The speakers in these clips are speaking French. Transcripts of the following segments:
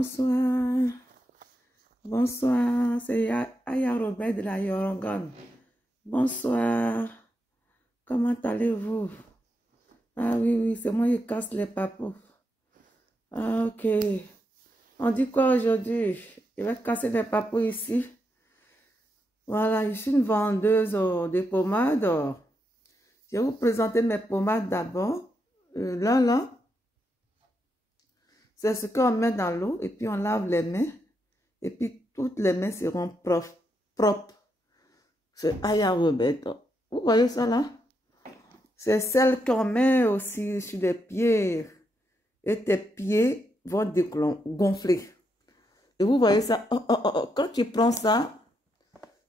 Bonsoir, bonsoir, c'est Aya Robert de la Yorongone. Bonsoir, comment allez-vous? Ah oui, c'est moi qui casse les papous. Ah ok, on dit quoi aujourd'hui? Je vais casser les papous ici. Voilà, je suis une vendeuse de pommades. Je vais vous présenter mes pommades d'abord. Là, c'est ce qu'on met dans l'eau et puis on lave les mains. Et puis toutes les mains seront propres. C'est Aya Roberto. Vous voyez ça là? C'est celle qu'on met aussi sur les pieds. Et tes pieds vont gonfler. Et vous voyez ça? Quand tu prends ça,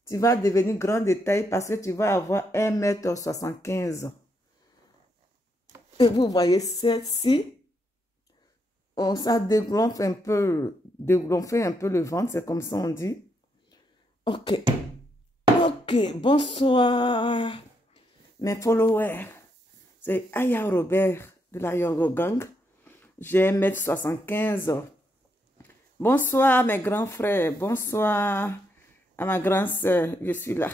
tu vas devenir grand de taille parce que tu vas avoir 1,75 m. Et vous voyez celle-ci, ça dégonfle un peu le ventre, c'est comme ça on dit. Ok, bonsoir mes followers. C'est Aya Robert de la Yogo Gang. J'ai 1,75 m. Bonsoir mes grands frères, bonsoir à ma grande soeur, je suis là.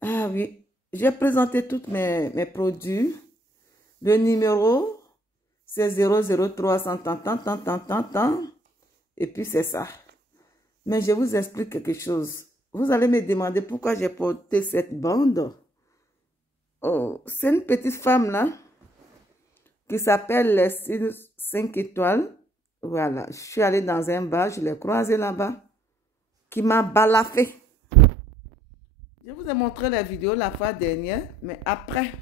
Ah oui, j'ai présenté tous mes produits. Le numéro, c'est 003 tant. Et puis c'est ça. Mais je vous explique quelque chose. Vous allez me demander pourquoi j'ai porté cette bande. Oh, c'est une petite femme là qui s'appelle les 5 étoiles. Voilà, je suis allée dans un bar, je l'ai croisée là-bas, qui m'a balafé. Je vous ai montré la vidéo la fois dernière, mais après,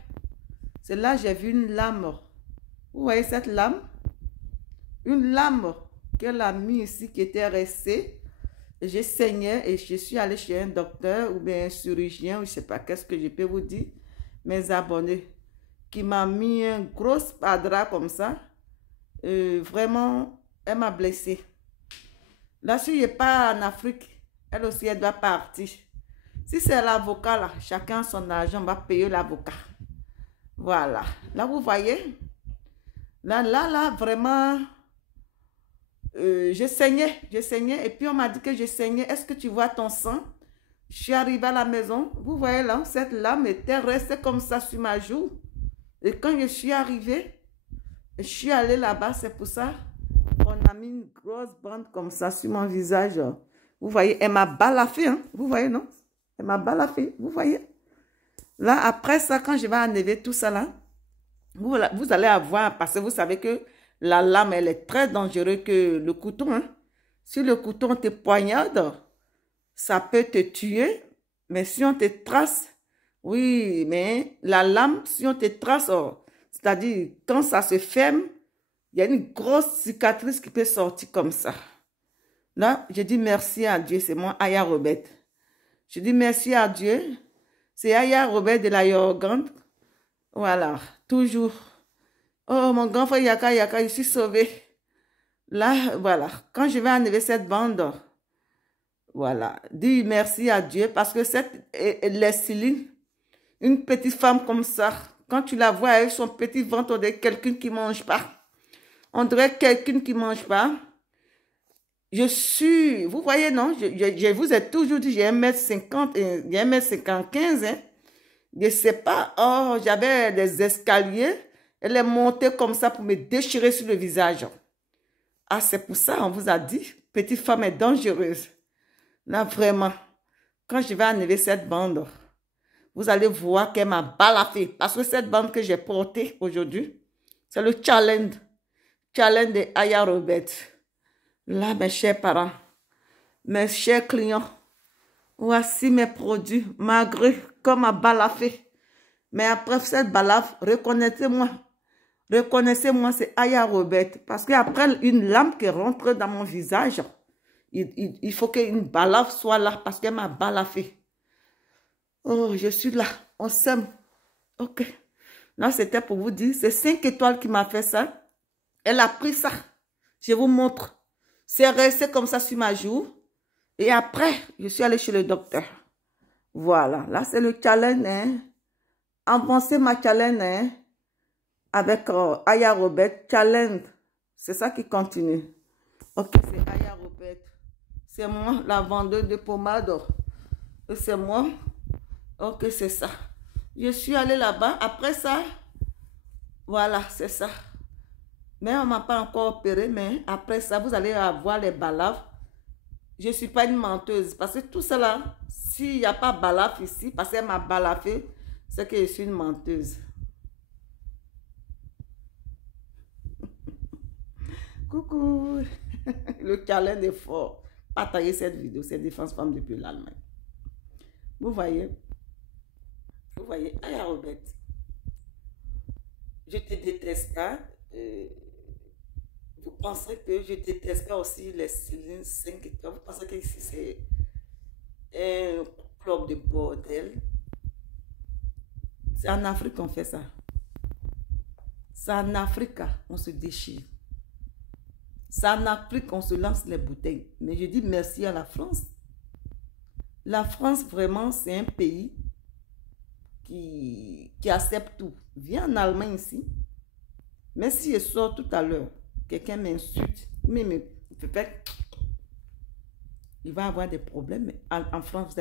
c'est là que j'ai vu une lame. Vous voyez cette lame? Une lame qu'elle a mis ici qui était restée. Je saignais et je suis allée chez un docteur ou bien un chirurgien, ou je ne sais pas qu'est-ce que je peux vous dire, mes abonnés, qui m'a mis un gros padra comme ça. Vraiment, elle m'a blessée. Là, si je n'est pas en Afrique, elle aussi, elle doit partir. Si c'est l'avocat, là, chacun son argent, on va payer l'avocat. Voilà. Là, vous voyez, là, vraiment, je saignais. Et puis, on m'a dit que je saignais. Est-ce que tu vois ton sang? Je suis arrivée à la maison. Vous voyez là, cette lame était restée comme ça sur ma joue. Et quand je suis arrivée, je suis allée là-bas, c'est pour ça qu'on a mis une grosse bande comme ça sur mon visage. Vous voyez, elle m'a balafé, hein? Vous voyez, non? Elle m'a balafé, vous voyez? Là, après ça, quand je vais enlever tout ça là, vous allez avoir, parce que vous savez que la lame, elle est très dangereuse que le couteau, hein? Si le couteau te poignarde, ça peut te tuer, mais si on te trace, oui, mais la lame, si on te trace, c'est-à-dire quand ça se ferme, il y a une grosse cicatrice qui peut sortir comme ça. Là, je dis merci à Dieu, c'est moi, Aya Robert. Je dis merci à Dieu, c'est Aya Robert de la Yorongone. Voilà, toujours. Oh, mon grand frère Yaka, je suis sauvée. Là, voilà, quand je vais enlever cette bande, voilà, dis merci à Dieu parce que Leslie, une petite femme comme ça, quand tu la vois avec son petit ventre, on dirait quelqu'un qui ne mange pas. On dirait quelqu'un qui ne mange pas. Vous voyez, non, je vous ai toujours dit, j'ai 1,50 m, j'ai 1,55 m, hein. Je ne sais pas, oh, j'avais des escaliers, elle est montée comme ça pour me déchirer sur le visage. Ah, c'est pour ça, on vous a dit, petite femme est dangereuse. Là, vraiment, quand je vais enlever cette bande, vous allez voir qu'elle m'a balafé. Parce que cette bande que j'ai portée aujourd'hui, c'est le challenge de Aya Robert. Là, mes chers parents, mes chers clients, voici mes produits, malgré comme m'a balafé. Mais après cette balafre, reconnaissez-moi. Reconnaissez-moi, c'est Aya Robert. Parce qu'après une lame qui rentre dans mon visage, il faut qu'une balafre soit là parce qu'elle m'a balafé. Oh, je suis là. On s'aime. Ok. Là, c'était pour vous dire, c'est 5 étoiles qui m'a fait ça. Elle a pris ça. Je vous montre. C'est resté comme ça sur ma joue. Et après, je suis allée chez le docteur. Voilà. Là, c'est le challenge. Hein. Avancez ma challenge. Hein. Avec Aya Robert. Challenge. C'est ça qui continue. Ok, c'est Aya Robert. C'est moi, la vendeuse de pommade. C'est moi. Ok, c'est ça. Je suis allée là-bas. Après ça, voilà, c'est ça. Mais on ne m'a pas encore opéré. Mais après ça, vous allez avoir les balaves. Je ne suis pas une menteuse. Parce que tout cela, s'il n'y a pas balaf ici, parce qu'elle m'a balafé, c'est que je suis une menteuse. Coucou. Le challenge est fort. Partagez cette vidéo. C'est Défense Femmes depuis l'Allemagne. Vous voyez? Vous voyez? Aya Robert. Je te déteste pas. Vous pensez que je déteste pas aussi les Céline 5 étoiles. Vous pensez que ici c'est un club de bordel. C'est en Afrique qu'on fait ça. C'est en Afrique qu'on se déchire. C'est en Afrique qu'on se lance les bouteilles. Mais je dis merci à la France. La France, vraiment, c'est un pays qui accepte tout. Viens en Allemagne ici. Mais si je sors tout à l'heure, quelqu'un m'insulte, il va avoir des problèmes. En France,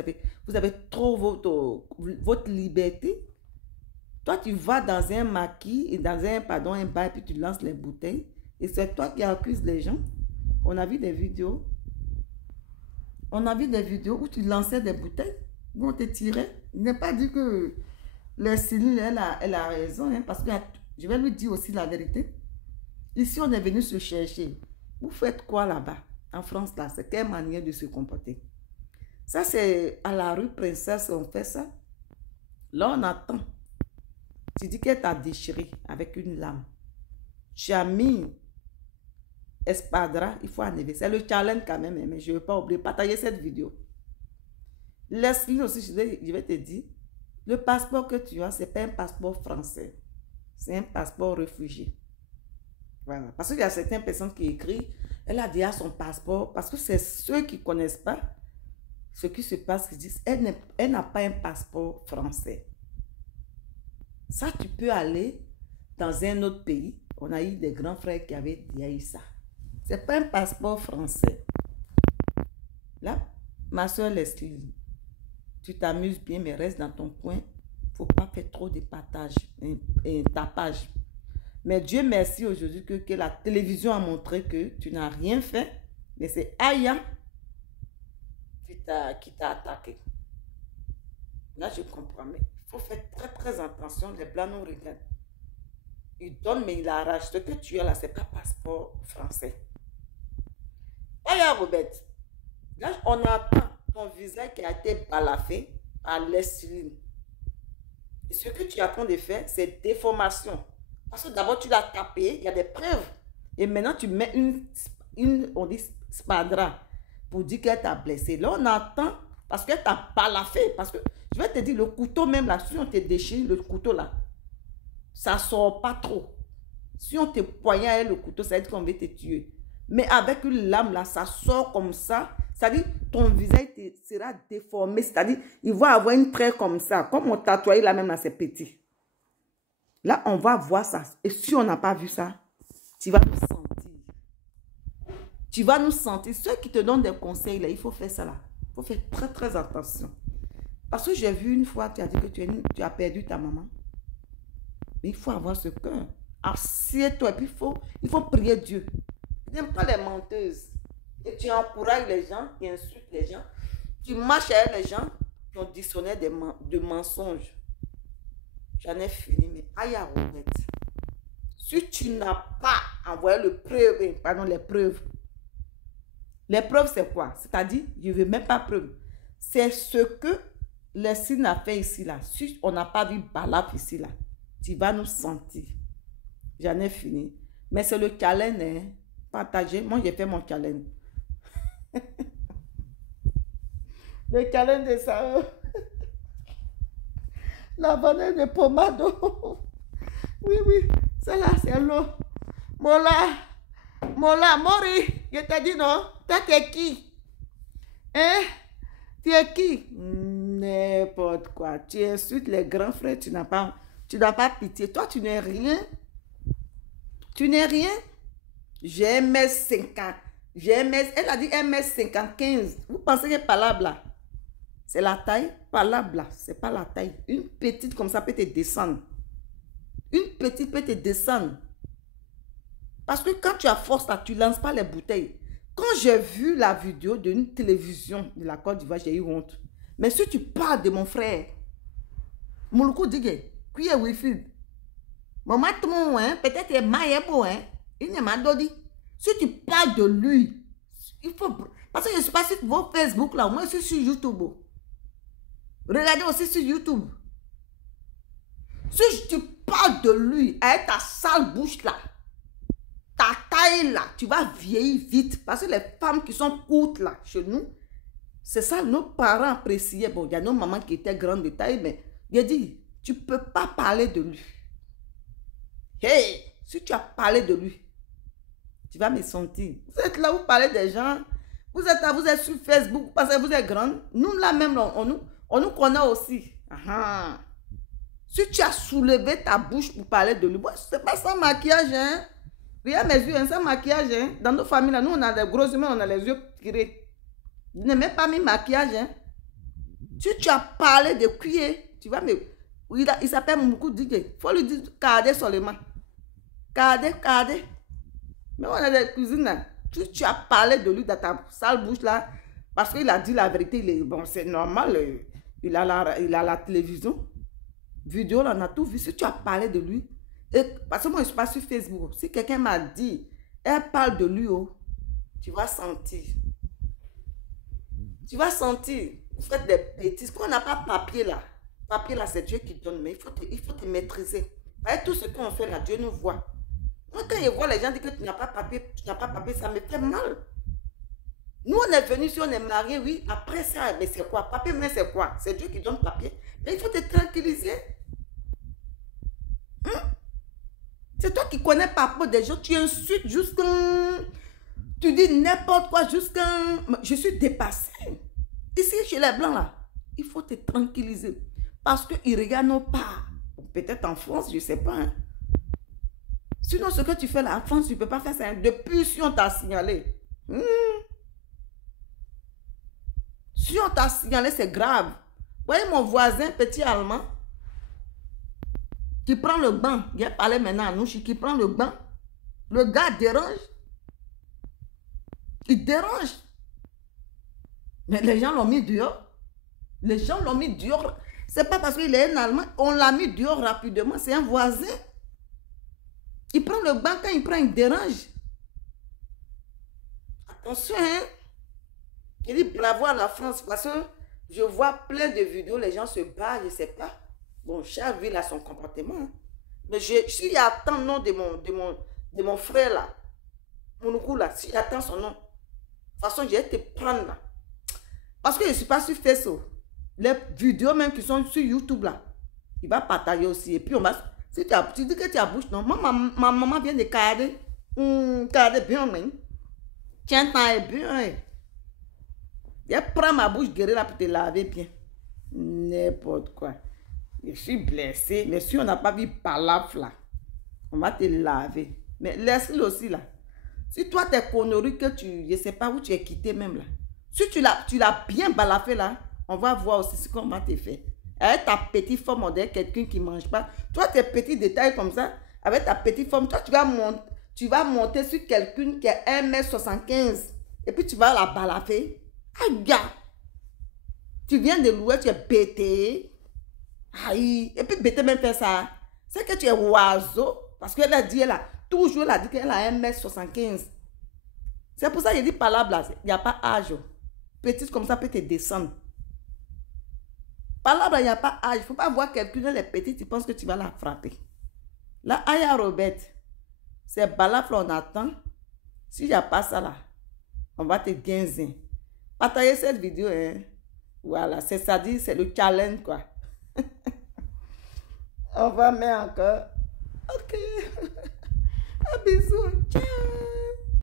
vous avez trop votre liberté. Toi, tu vas dans un maquis, et dans un bar, et puis tu lances les bouteilles. Et c'est toi qui accuses les gens. On a vu des vidéos. On a vu des vidéos où tu lançais des bouteilles, où on te tirait. Il n'est pas dit que les Céline, elle a raison, hein, parce que je vais lui dire aussi la vérité. Ici, on est venu se chercher. Vous faites quoi là-bas? En France, là, c'est quelle manière de se comporter? Ça, c'est à la rue Princesse, on fait ça. Là, on attend. Tu dis qu'elle t'a déchiré avec une lame. Tu as mis espadra, il faut enlever. C'est le challenge quand même, mais je ne veux pas oublier. Partager cette vidéo. Laisse-lui aussi, je vais te dire, le passeport que tu as, ce n'est pas un passeport français. C'est un passeport réfugié. Voilà. Parce qu'il y a certaines personnes qui écrivent, elle a déjà son passeport, parce que c'est ceux qui ne connaissent pas ce qui se passe, qui disent, elle n'a pas un passeport français. Ça, tu peux aller dans un autre pays. On a eu des grands frères qui avaient déjà eu ça. Ce n'est pas un passeport français. Là, ma soeur Leslie, tu t'amuses bien, mais reste dans ton coin. Il ne faut pas faire trop de partage et tapage. Mais Dieu merci aujourd'hui que la télévision a montré que tu n'as rien fait. Mais c'est Aya qui t'a attaqué. Là, je comprends. Mais il faut faire très, très attention. Les Blancs nous regardent. Il donne, mais il arrache. Ce que tu as là, ce n'est pas passeport français. Aya Robert, là, on attend ton visage qui a été balafé par Leslie. Et ce que tu es en train de faire, c'est déformation. Parce que d'abord, tu l'as tapé, il y a des preuves. Et maintenant, tu mets on dit, spadra pour dire qu'elle t'a blessé. Là, on attend parce qu'elle t'a balafé. Parce que, je vais te dire, le couteau même là, si on te déchire, le couteau là, ça ne sort pas trop. Si on te poignarde avec le couteau, ça veut dire qu'on veut te tuer. Mais avec une lame là, ça sort comme ça. C'est-à-dire, ton visage sera déformé. C'est-à-dire, il va avoir une trait comme ça. Comme on tatouait là même là, c'est petit. Là, on va voir ça. Et si on n'a pas vu ça, tu vas nous sentir. Tu vas nous sentir. Ceux qui te donnent des conseils, là, il faut faire ça là. Il faut faire très, très attention. Parce que j'ai vu une fois, tu as dit que tu as perdu ta maman. Mais il faut avoir ce cœur. Assieds-toi. Et puis, il faut prier Dieu. Tu n'aimes pas les menteuses. Et tu encourages les gens, qui insultent les gens. Tu marches avec les gens qui ont dissonné de mensonges. J'en ai fini, mais Aya Robert, si tu n'as pas envoyé les preuves. Les preuves, c'est quoi? C'est-à-dire, je ne veux même pas preuve. C'est ce que Leslie a fait ici, là. Si on n'a pas vu Balaf ici, là, tu vas nous sentir. J'en ai fini. Mais c'est le challenge, hein? Partagez. Moi, j'ai fait mon challenge. Le challenge de ça. La vanille de pommade. Oui, oui. Celle-là, c'est l'eau. Mola, Mori. Je t'ai dit non. Toi, t'es qui? Hein? Tu es qui? N'importe quoi. Tu insultes les grands frères. Tu n'as pas pitié. Toi, tu n'es rien. Tu n'es rien. J'ai 1m50. J'ai MS, elle a dit MS 55. Vous pensez que palabre là, c'est la taille? Palabre là, c'est pas la taille. Une petite comme ça peut te descendre. Une petite peut te descendre. Parce que quand tu as force là, tu ne lances pas les bouteilles. Quand j'ai vu la vidéo d'une télévision de la Côte d'Ivoire, j'ai eu honte. Mais si tu parles de mon frère, Mouloukou dit que, qui est Wifi? Maman, tout le monde, peut-être qu'il est maïebo, il n'est pas dit. Si tu parles de lui, il faut... Parce que je ne sais pas sur vos Facebook là, moi je suis sur YouTube. Regardez aussi sur YouTube. Si tu parles de lui avec ta sale bouche là, ta taille là, tu vas vieillir vite. Parce que les femmes qui sont courtes là, chez nous, c'est ça, nos parents appréciaient. Bon, il y a nos mamans qui étaient grandes de taille, mais il a dit, tu ne peux pas parler de lui. Hey, si tu as parlé de lui, tu vas me sentir. Vous êtes là, vous parlez des gens, vous êtes là, vous êtes sur Facebook, parce que vous êtes grande. Nous là même, on nous connaît aussi. Si tu as soulevé ta bouche pour parler de lui, c'est pas sans maquillage, hein. Regarde mes yeux, sans maquillage, hein. Dans nos familles, là, nous on a des gros yeux, on a les yeux tirés. Je n'ai même pas mis maquillage, hein. Si tu as parlé de cuiller, tu vas me... Il s'appelle Moukou Digue. Il faut lui dire Kadé seulement. Kadé. Mais on a des cuisines là. Si tu as parlé de lui dans ta sale bouche là, parce qu'il a dit la vérité, bon, c'est normal, il a la télévision, vidéo, là, on a tout vu. Si tu as parlé de lui, parce que moi je ne suis pas sur Facebook, si quelqu'un m'a dit, elle parle de lui, oh, tu vas sentir. Tu vas sentir. Vous faites des bêtises. Quand on n'a pas papier là, c'est Dieu qui donne, mais il faut te maîtriser. Avec tout ce qu'on fait là, Dieu nous voit. Moi, quand je vois les gens dire que tu n'as pas papier, ça me fait mal. Nous, on est venus, si on est mariés, oui, après ça, mais c'est quoi? Papier, mais c'est quoi? C'est Dieu qui donne papier. Mais il faut te tranquilliser. C'est toi qui connais pas rapport des gens, tu insultes jusqu'à... Tu dis n'importe quoi jusqu'à... Je suis dépassée. Ici, chez les Blancs, là, il faut te tranquilliser. Parce qu'ils ne regardent pas. Peut-être en France, je ne sais pas. Hein. Sinon, ce que tu fais là, en France, tu ne peux pas faire ça. Hein. Depuis, si on t'a signalé. Si on t'a signalé, c'est grave. Vous voyez mon voisin, petit allemand, qui prend le banc. Il a parlé maintenant à nous, qui prend le banc. Le gars dérange. Il dérange. Mais les gens l'ont mis dehors. Les gens l'ont mis dehors. C'est pas parce qu'il est un Allemand, on l'a mis dehors rapidement. C'est un voisin. Il prend le banc, quand il prend, il dérange. Attention, hein. Je dis bravo à la France parce que je vois plein de vidéos, les gens se battent, je ne sais pas. Bon, chaque ville a son comportement. Hein. Mais si j'attends le nom de mon frère là, Mouloukou là, si j'attends son nom, de toute façon, je vais te prendre là. Parce que je ne suis pas sur Facebook. Les vidéos même qui sont sur YouTube là, il va partager aussi. Et puis on va... Si tu dis que tu as bouche, non, ma maman vient de cader. Cader bien, mais. Tiens, t'as bien. Je prends ma bouche guérie là pour te laver bien. N'importe quoi. Je suis blessée. Mais si on n'a pas vu palabre là, on va te laver. Mais laisse-le aussi là. Si toi, t'es connerie que tu... Je ne sais pas où tu es quitté même là. Si tu l'as bien balafé là, on va voir aussi ce qu'on va te faire. Avec ta petite forme, on dirait quelqu'un qui ne mange pas. Toi, tes petits détails comme ça, avec ta petite forme, toi, tu vas monter sur quelqu'un qui est 1m75 et puis tu vas la balafer. Aïe, gars! Tu viens de louer, tu es bêté. Aïe! Et puis bêté même fait ça. C'est que tu es oiseau. Parce qu'elle a dit, toujours elle a dit qu'elle a 1m75. C'est pour ça qu'il dit palabre là. Il n'y a pas âge. Petite comme ça peut te descendre. Palabre, il n'y a pas âge. Il ne faut pas voir quelqu'un, elle est petite, tu penses que tu vas la frapper. Là, Aya Robert, c'est balafre, on attend. Si il n'y a pas ça là, on va te guinzer. Partagez cette vidéo, hein. Voilà, c'est ça dit, c'est le challenge, quoi. On va mettre encore. Ok. Un bisou. Ciao.